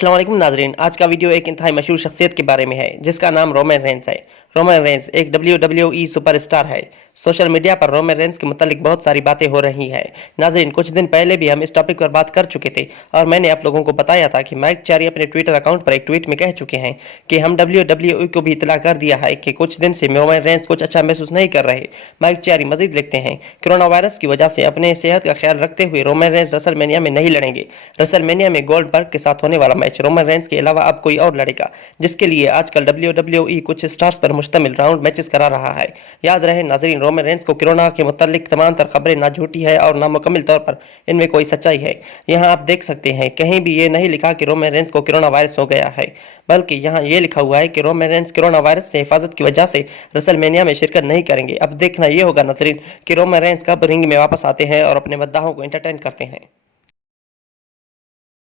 अस्सलाम वालेकुम नाजरीन, आज का वीडियो एक इंतहाई मशहूर शख्सियत के बारे में है जिसका नाम रोमन रेंस है। रोमन रेंस एक WWE सुपरस्टार है। सोशल मीडिया पर रोमन रेंस के मुतालिक बहुत सारी बातें हो रही हैं। नाजरीन, कुछ दिन पहले भी हम इस टॉपिक पर बात कर चुके थे और मैंने आप लोगों को बताया था कि माइक चारी अपने ट्विटर अकाउंट पर एक ट्वीट में कह चुके हैं कि हम WWE को भी इतला कर दिया है कि कुछ दिन से रोमन रेंस कुछ अच्छा महसूस नहीं कर रहे। माइक चारी मजीद लिखते हैं, कोरोना वायरस की वजह से अपने सेहत का ख्याल रखते हुए रोमन रेंस रसलमेनिया में नहीं लड़ेंगे। रसलमेनिया में गोल्डबर्ग के साथ होने वाला मैच रोमन रेंस के अलावा अब कोई और लड़ेगा, जिसके लिए आजकल WWE कुछ स्टार्स पर मुश्तमिल राउंड मैचेस करा रहा है। याद रहे नाजरीन, रोमन रेंस को कोरोना के मुतालिक तमाम तर खबरें ना झूठी है और ना मुकम्मल तौर पर इनमें कोई सच्चाई है। यहाँ आप देख सकते हैं, कहीं भी ये नहीं लिखा कि रोमन रेंस को कोरोना वायरस हो गया है, बल्कि यहाँ ये लिखा हुआ है कि रोमन रेंस कोरोना वायरस से हिफाजत की वजह से रसलमेनिया में शिरकत नहीं करेंगे। अब देखना ये होगा नाजरीन कि रोमन रेंस कब रिंग में वापस आते हैं और अपने मद्दाहों को एंटरटेन करते हैं।